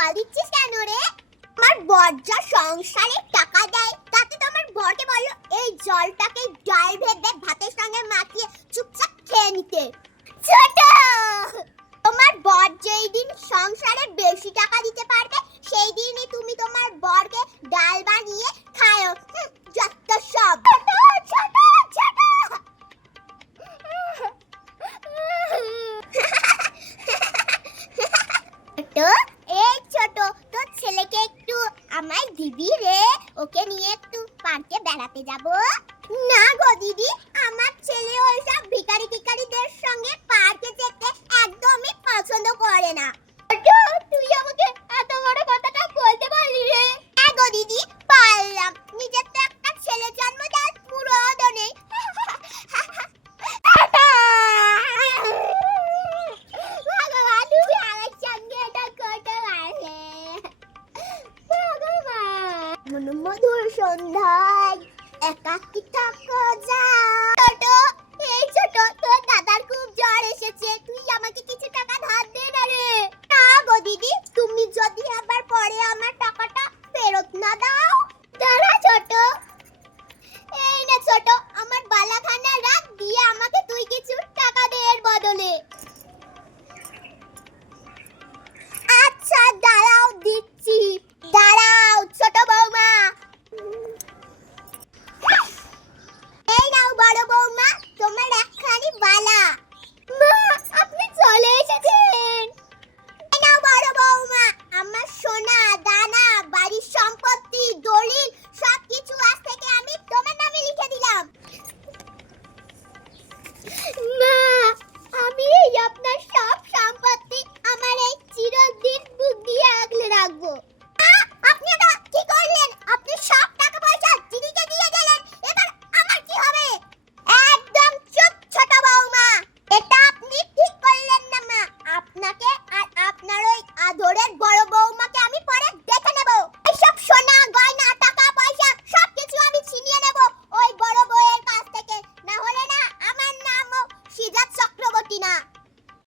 জল দিচ্ছিস কেন রে? আমার বর যা সংসারে টাকা দেয় তাতে তোমার বরকে বলো এই জলটাকে ডাল ভেজে ভাতের সঙ্গে মাখিয়ে চুপচাপ খেয়ে নিতে। ছোট, তোমার বর যেই দিন সংসারে বেশি টাকা দিতে পারবে সেই দিনই তুমি তোমার বরকে ডাল বানিয়ে খাও। যত সব ছোট ছোট এই ছোট, তোর ছেলেকে একটু আমায় দিবি রে, ওকে নিয়ে একটু পার্কে বেড়াতে যাব। না গো দিদি, আমার ছেলে ওইসব ভিখারি টিকারিদের সঙ্গে পার্কে যেতে একদমই পছন্দ করে না। তুই আমাকে এত বড় কথাটা বলতে পারলি রে? হ্যাঁ গো দিদি, পারলাম। নিজের তো একটা ছেলে জন্ম দেওয়ার পুরো নেই। মধুর সন্ধ্যায় একাকী থাকা যায়।